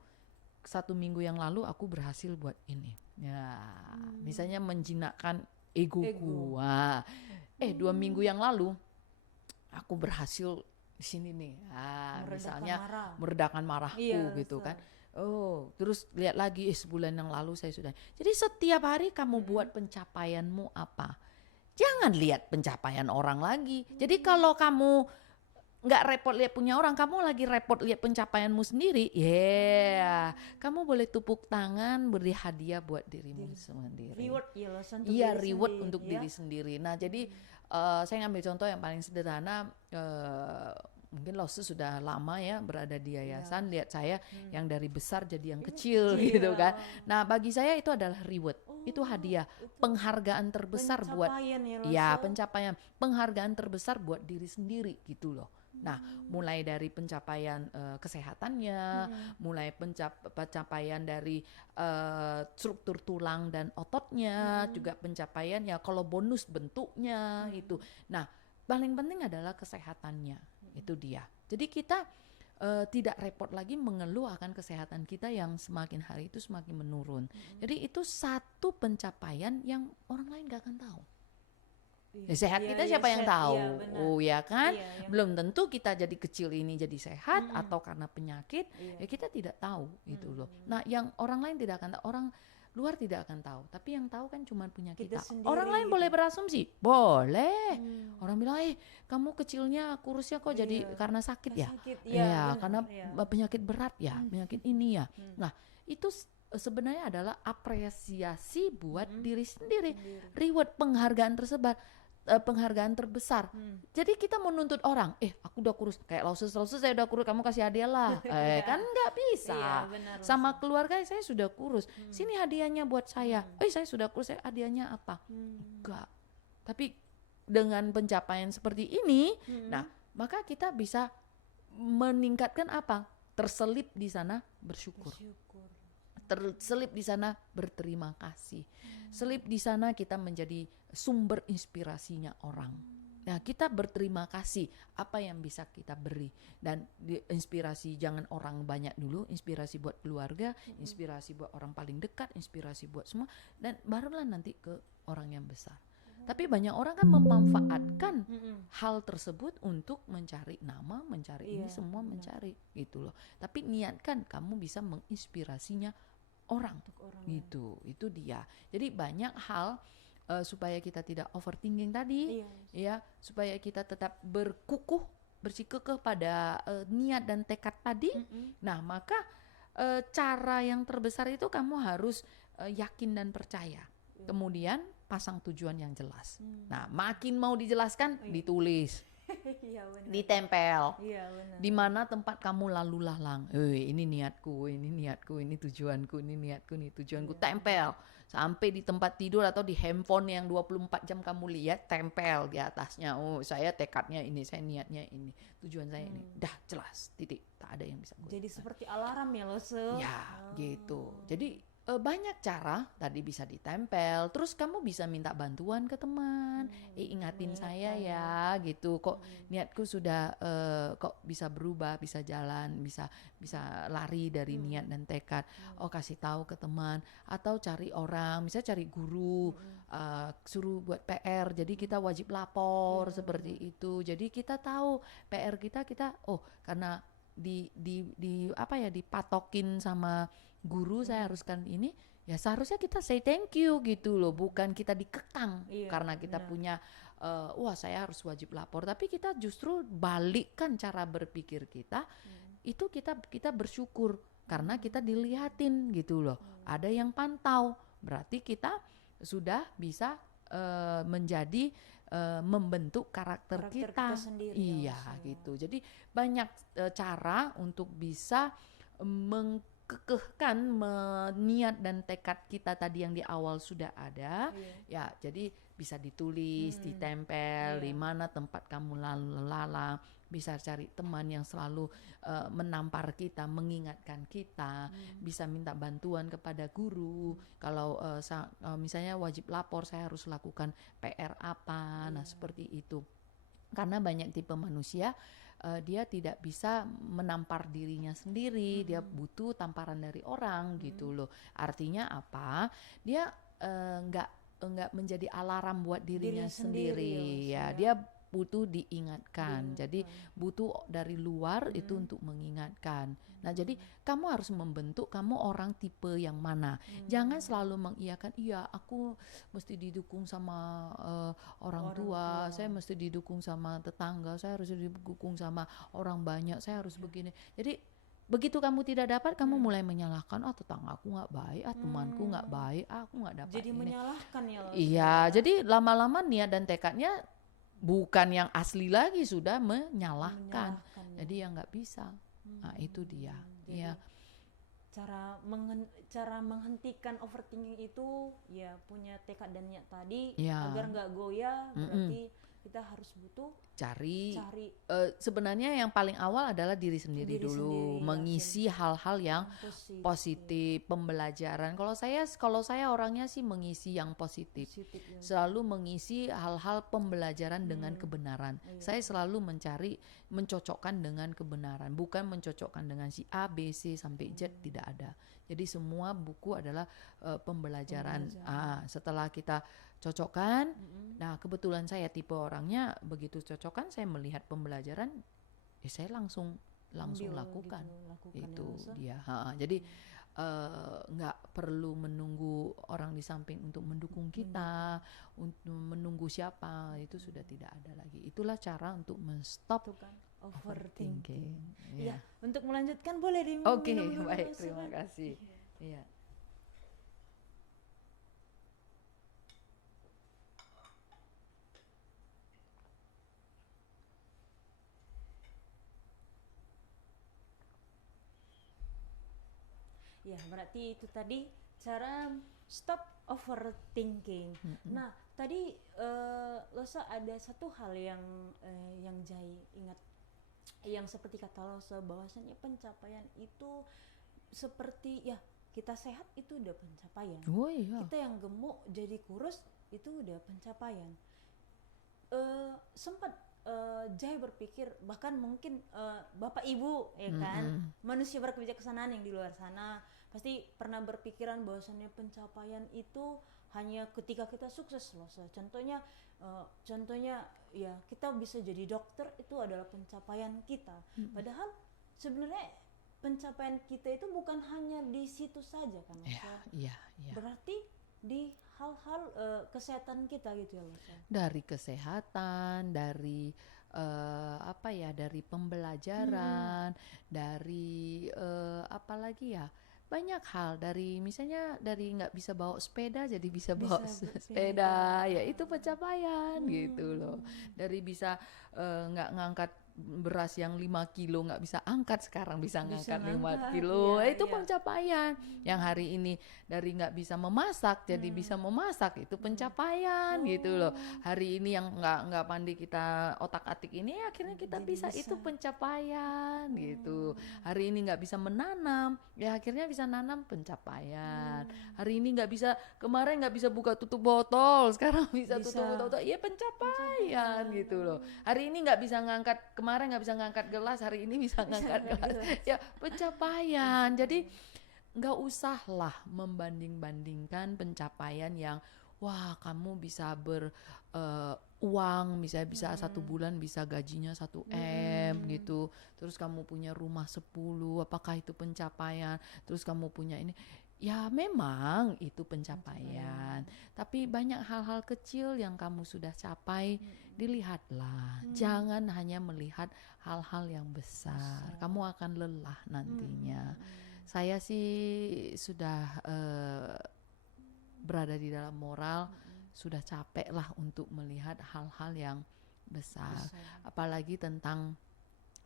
1 minggu yang lalu aku berhasil buat ini. Misalnya menjinakkan egoku. 2 minggu yang lalu aku berhasil di sini nih. Misalnya meredakan marahku gitu kan. Terus lihat lagi sebulan yang lalu saya sudah. Jadi setiap hari kamu buat pencapaianmu apa. Jangan lihat pencapaian orang lagi. Jadi kalau kamu nggak repot lihat punya orang, kamu lagi repot lihat pencapaianmu sendiri, kamu boleh tepuk tangan, beri hadiah buat dirimu sendiri. Reward ya loh, untuk Iya, diri reward sendiri, untuk ya. diri sendiri. Nah, jadi saya ngambil contoh yang paling sederhana. Mungkin Lose sudah lama ya berada di yayasan, lihat saya yang dari besar jadi yang kecil gitu kan. Nah, bagi saya itu adalah reward, itu hadiah, penghargaan terbesar buat pencapaian, penghargaan terbesar buat diri sendiri gitu loh. Nah, mulai dari pencapaian kesehatannya, mulai pencapaian dari struktur tulang dan ototnya, juga pencapaian ya kalau bonus bentuknya itu. Nah, paling penting adalah kesehatannya. Itu dia. Jadi kita tidak repot lagi mengeluh akan kesehatan kita yang semakin hari itu semakin menurun. Jadi itu satu pencapaian yang orang lain gak akan tahu. Sehat kita siapa yang tahu? Ya kan? Belum tentu kita jadi kecil ini jadi sehat atau karena penyakit, ya kita tidak tahu gitu loh. Nah, yang orang lain tidak akan tahu, orang luar tidak akan tahu, tapi yang tahu kan cuma punya kita. Orang lain boleh berasumsi, boleh. Orang bilang, kamu kecilnya kurusnya kok jadi karena sakit ya? Ya, karena penyakit berat ya, penyakit ini ya. Nah, itu sebenarnya adalah apresiasi buat diri sendiri, reward, penghargaan penghargaan terbesar. Jadi kita menuntut orang, aku udah kurus, kayak Lose saya udah kurus, kamu kasih hadiah lah. Kan nggak bisa. Sama keluarga saya sudah kurus, sini hadiahnya buat saya. Saya sudah kurus, hadiahnya apa? Enggak. Tapi dengan pencapaian seperti ini, nah maka kita bisa meningkatkan apa? Terselip di sana bersyukur. Terselip di sana berterima kasih. Selip di sana kita menjadi sumber inspirasinya orang. Nah, kita berterima kasih apa yang bisa kita beri, dan inspirasi jangan orang banyak dulu, inspirasi buat keluarga, inspirasi buat orang paling dekat, inspirasi buat semua, dan barulah nanti ke orang yang besar. Tapi banyak orang kan memanfaatkan hal tersebut untuk mencari nama, mencari ini semua, mencari gitu loh. Tapi niatkan kamu bisa menginspirasinya orang gitu, itu dia. Jadi banyak hal supaya kita tidak overthinking tadi, ya, supaya kita tetap bersikukuh pada niat dan tekad tadi. Nah, maka cara yang terbesar itu kamu harus yakin dan percaya. Kemudian pasang tujuan yang jelas. Nah, makin mau dijelaskan, ditulis. Ditempel. Di mana tempat kamu lalu lalang. Ini niatku, ini tujuanku, ini niatku, ini tujuanku. Tempel. Sampai di tempat tidur atau di handphone yang 24 jam kamu lihat, tempel di atasnya. Saya tekadnya ini, saya niatnya ini, tujuan saya ini. Dah jelas, titik. Tak ada yang bisa gue. Jadi seperti alarm ya Lose. Ya, gitu. Jadi banyak cara tadi bisa ditempel, terus kamu bisa minta bantuan ke teman, ingatin saya ya gitu, kok niatku sudah kok bisa berubah, bisa jalan, bisa lari dari niat dan tekad. Kasih tahu ke teman, atau cari orang, misalnya cari guru, suruh buat PR, jadi kita wajib lapor seperti itu. Jadi kita tahu PR kita karena dipatokin sama guru, saya haruskan ini, ya seharusnya kita say thank you gitu loh, bukan kita dikekang karena kita punya saya harus wajib lapor, tapi kita justru balikkan cara berpikir kita, itu kita bersyukur karena kita dilihatin gitu loh, ada yang pantau, berarti kita sudah bisa menjadi membentuk karakter kita sendiri, gitu. Jadi banyak cara untuk bisa kekehkan niat dan tekad kita tadi yang di awal sudah ada, ya jadi bisa ditulis, ditempel di mana tempat kamu lalang, bisa cari teman yang selalu menampar kita, mengingatkan kita, bisa minta bantuan kepada guru, kalau misalnya wajib lapor, saya harus lakukan PR apa, nah seperti itu. Karena banyak tipe manusia, dia tidak bisa menampar dirinya sendiri, dia butuh tamparan dari orang gitu loh. Artinya apa? Dia nggak menjadi alarm buat dirinya sendiri ya. Dia butuh diingatkan. Jadi butuh dari luar itu untuk mengingatkan. Nah, jadi kamu harus membentuk kamu orang tipe yang mana. Jangan selalu mengiyakan, iya aku mesti didukung sama orang tua, saya mesti didukung sama tetangga, saya harus didukung sama orang banyak, saya harus begini. Jadi begitu kamu tidak dapat, kamu mulai menyalahkan, tetangga aku nggak baik, temanku nggak baik, aku nggak dapat Jadi ini. menyalahkan ya Losa. Iya, jadi lama-lama niat dan tekadnya bukan yang asli lagi, sudah menyalahkan. Jadi yang nggak bisa. Nah, itu dia. Jadi Ya. cara menghentikan overthinking itu ya punya tekad dan niat tadi Ya. agar nggak goyah. Berarti kita harus butuh Cari sebenarnya yang paling awal adalah diri sendiri dulu, mengisi hal-hal yang positif, pembelajaran. Kalau saya orangnya sih mengisi yang positif. Selalu mengisi hal-hal pembelajaran dengan kebenaran. Saya selalu mencocokkan dengan kebenaran, bukan mencocokkan dengan si A, B, C sampai Z, tidak ada. Jadi semua buku adalah pembelajaran. Setelah kita cocokkan, nah kebetulan saya tipe orangnya begitu cocokkan, saya melihat pembelajaran, saya langsung lakukan. Itu dia. Jadi nggak perlu menunggu orang di samping untuk mendukung kita, untuk menunggu siapa, itu sudah tidak ada lagi. Itulah cara untuk menstop overthinking. Ya, untuk melanjutkan boleh diminum. Oke, baik, terima kasih. Iya. Ya, berarti itu tadi cara stop overthinking. Nah, tadi Losa ada satu hal yang Jai ingat, yang seperti kata Losa bahwasannya pencapaian itu seperti ya kita sehat itu udah pencapaian. Oh iya. Kita yang gemuk jadi kurus itu udah pencapaian. Sempat Jai berpikir, bahkan mungkin Bapak Ibu ya kan, manusia berkebijaksanaan yang di luar sana pasti pernah berpikiran bahwasannya pencapaian itu hanya ketika kita sukses loh. Contohnya ya kita bisa jadi dokter, itu adalah pencapaian kita. Padahal sebenarnya pencapaian kita itu bukan hanya di situ saja kan. Iya. Berarti di hal-hal kesehatan kita gitu ya Losa. Dari kesehatan, dari dari pembelajaran, dari apa lagi ya, banyak hal, dari misalnya dari nggak bisa bawa sepeda jadi bisa bawa sepeda, ya itu pencapaian gitu loh. Dari bisa nggak ngangkat beras yang 5 kilo nggak bisa angkat, sekarang bisa ngangkat 5 kilo, itu pencapaian. Yang hari ini dari nggak bisa memasak jadi bisa memasak, itu pencapaian gitu loh. Hari ini yang nggak pandai kita otak-atik ini, akhirnya kita bisa, itu pencapaian gitu. Hari ini nggak bisa menanam, ya akhirnya bisa nanam, pencapaian. Hari ini kemarin nggak bisa buka tutup botol, sekarang bisa tutup botol, ya pencapaian gitu loh. Hari ini kemarin nggak bisa ngangkat gelas, hari ini bisa ngangkat gelas. Ya pencapaian. Jadi nggak usahlah membanding-bandingkan pencapaian yang wah kamu bisa uang, bisa 1 bulan bisa gajinya 1 M gitu, terus kamu punya rumah 10, apakah itu pencapaian? Terus kamu punya ini, ya memang itu pencapaian. Tapi banyak hal-hal kecil yang kamu sudah capai, dilihatlah. Jangan hanya melihat hal-hal yang besar, kamu akan lelah nantinya. Saya sih sudah berada di dalam moral, sudah capek lah untuk melihat hal-hal yang besar. Apalagi tentang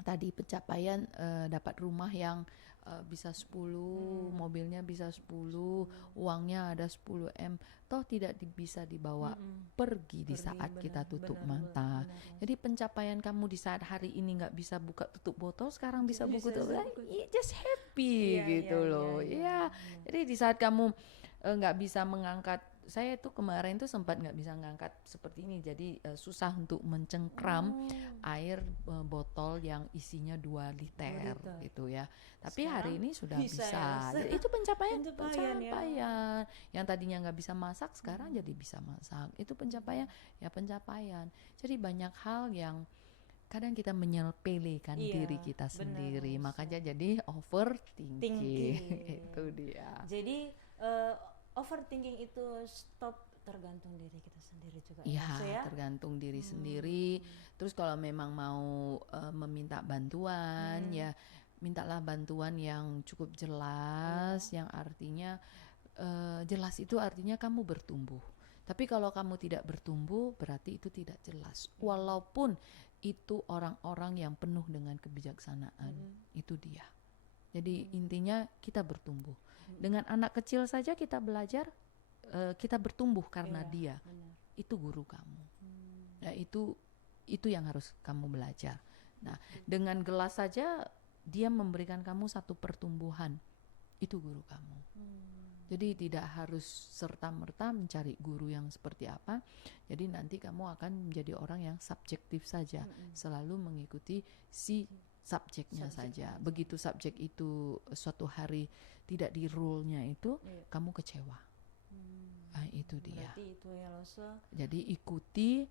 tadi pencapaian, dapat rumah yang bisa 10, mobilnya bisa 10, uangnya ada 10 M, toh tidak bisa dibawa pergi di saat kita tutup mata. Jadi pencapaian kamu di saat hari ini nggak bisa buka tutup botol, sekarang bisa buka tutup, just happy gitu loh. Jadi di saat kamu nggak bisa mengangkat saya tuh kemarin tuh sempat nggak bisa ngangkat seperti ini, jadi susah untuk mencengkram air botol yang isinya 2 liter, 2 liter. gitu ya. Tapi Sekarang hari ini sudah bisa bisa. ya, Jadi itu pencapaian, Pencapaian ya. Yang tadinya nggak bisa masak sekarang jadi bisa masak. Itu pencapaian, ya pencapaian. Jadi banyak hal yang kadang kita menyepelekan Iya, diri kita benar, sendiri, Rosa. makanya jadi overthinking. Thinking. Itu dia. Jadi overthinking itu stop, tergantung diri kita sendiri juga Iya, Rosa, ya. tergantung diri sendiri. Terus kalau memang mau meminta bantuan, ya mintalah bantuan yang cukup jelas, yang artinya jelas itu artinya kamu bertumbuh. Tapi kalau kamu tidak bertumbuh, berarti itu tidak jelas. Walaupun itu orang-orang yang penuh dengan kebijaksanaan, itu dia. Jadi intinya kita bertumbuh. Dengan anak kecil saja kita belajar, kita bertumbuh karena Iya, dia. benar. Itu guru kamu. Ya, itu yang harus kamu belajar. Nah, dengan gelas saja dia memberikan kamu satu pertumbuhan. Itu guru kamu. Jadi tidak harus serta-merta mencari guru yang seperti apa. Jadi nanti kamu akan menjadi orang yang subjektif saja, selalu mengikuti si subjeknya saja. Begitu subjek itu suatu hari tidak di rule-nya itu, kamu kecewa. Nah, itu dia. Berarti itu ya Rosa. Jadi ikuti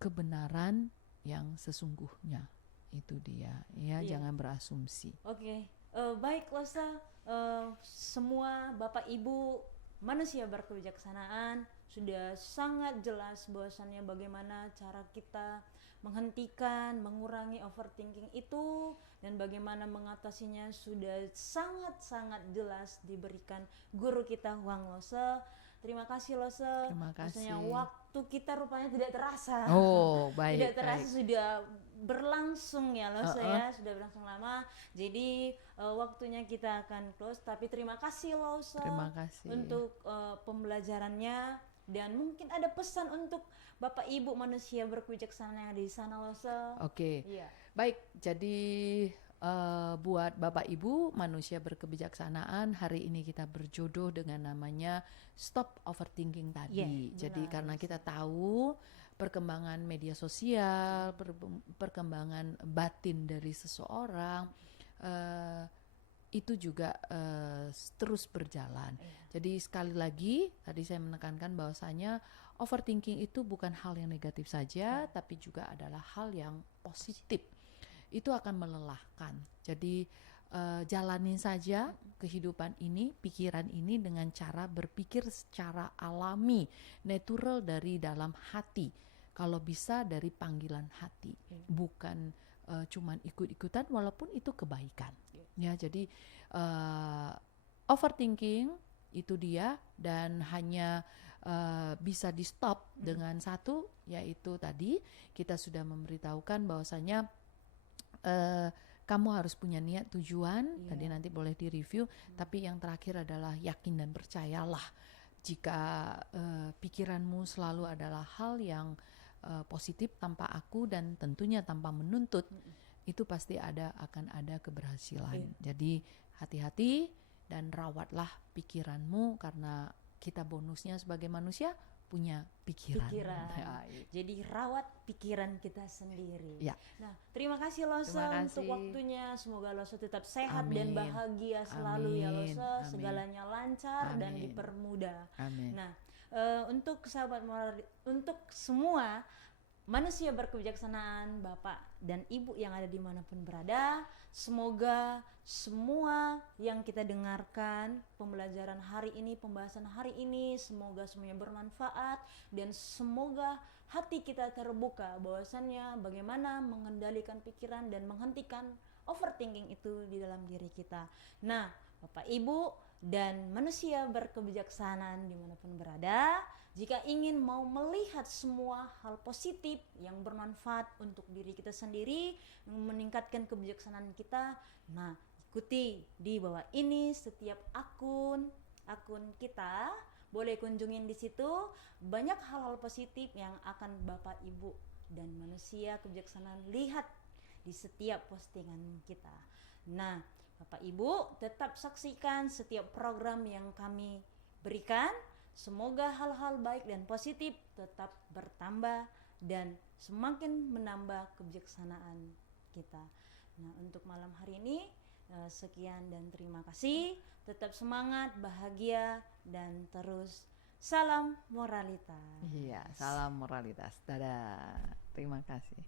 kebenaran yang sesungguhnya. Itu dia. Ya, jangan berasumsi. Oke. Baik Rosa, semua Bapak Ibu manusia berkebijaksanaan sudah sangat jelas bahwasannya bagaimana cara kita menghentikan, mengurangi overthinking itu, dan bagaimana mengatasinya sudah sangat-sangat jelas diberikan guru kita Wang Lose. Terima kasih Lose. Terima kasih. Maksudnya waktu kita rupanya tidak terasa. Oh, baik. Tidak terasa, baik. sudah berlangsung ya Lose ya, sudah berlangsung lama. Jadi waktunya kita akan close, tapi terima kasih Lose. Terima kasih. Untuk pembelajarannya, dan mungkin ada pesan untuk Bapak Ibu manusia berkebijaksanaan yang ada di sana Lose. Oke. Iya. Baik, jadi buat Bapak Ibu manusia berkebijaksanaan, hari ini kita berjodoh dengan namanya stop overthinking tadi. Jadi benar. karena kita tahu perkembangan media sosial, perkembangan batin dari seseorang, itu juga terus berjalan. Jadi sekali lagi tadi saya menekankan bahwasanya overthinking itu bukan hal yang negatif saja, tapi juga adalah hal yang positif. Itu akan melelahkan. Jadi jalanin saja kehidupan ini, pikiran ini dengan cara berpikir secara alami, natural dari dalam hati. Kalau bisa dari panggilan hati, bukan cuman ikut-ikutan walaupun itu kebaikan. Ya, jadi overthinking itu dia, dan hanya bisa di stop dengan satu, yaitu tadi kita sudah memberitahukan bahwasanya kamu harus punya niat, tujuan. Tadi nanti boleh direview. Tapi yang terakhir adalah yakin dan percayalah. Jika pikiranmu selalu adalah hal yang positif tanpa aku dan tentunya tanpa menuntut, itu pasti akan ada keberhasilan. Jadi hati-hati dan rawatlah pikiranmu, karena kita bonusnya sebagai manusia punya pikiran. Ya, jadi rawat pikiran kita sendiri. Ya. Nah, terima kasih Lose untuk waktunya. Semoga Lose tetap sehat dan bahagia selalu ya Lose. Segalanya lancar dan dipermudah. Amin. Nah, untuk sahabat moral, untuk semua manusia berkebijaksanaan, Bapak dan Ibu yang ada dimanapun berada, semoga semua yang kita dengarkan, pembelajaran hari ini, pembahasan hari ini, semoga semuanya bermanfaat, dan semoga hati kita terbuka bahwasannya bagaimana mengendalikan pikiran dan menghentikan overthinking itu di dalam diri kita. Nah, Bapak Ibu dan manusia berkebijaksanaan dimanapun berada, jika ingin mau melihat semua hal positif yang bermanfaat untuk diri kita sendiri, meningkatkan kebijaksanaan kita, nah ikuti di bawah ini setiap akun kita, boleh kunjungin di situ, banyak hal-hal positif yang akan Bapak Ibu dan manusia kebijaksanaan lihat di setiap postingan kita. Nah, Bapak Ibu tetap saksikan setiap program yang kami berikan. Semoga hal-hal baik dan positif tetap bertambah dan semakin menambah kebijaksanaan kita. Nah, untuk malam hari ini sekian dan terima kasih. Tetap semangat, bahagia, dan terus salam moralitas. Iya, salam moralitas. Dadah. Terima kasih.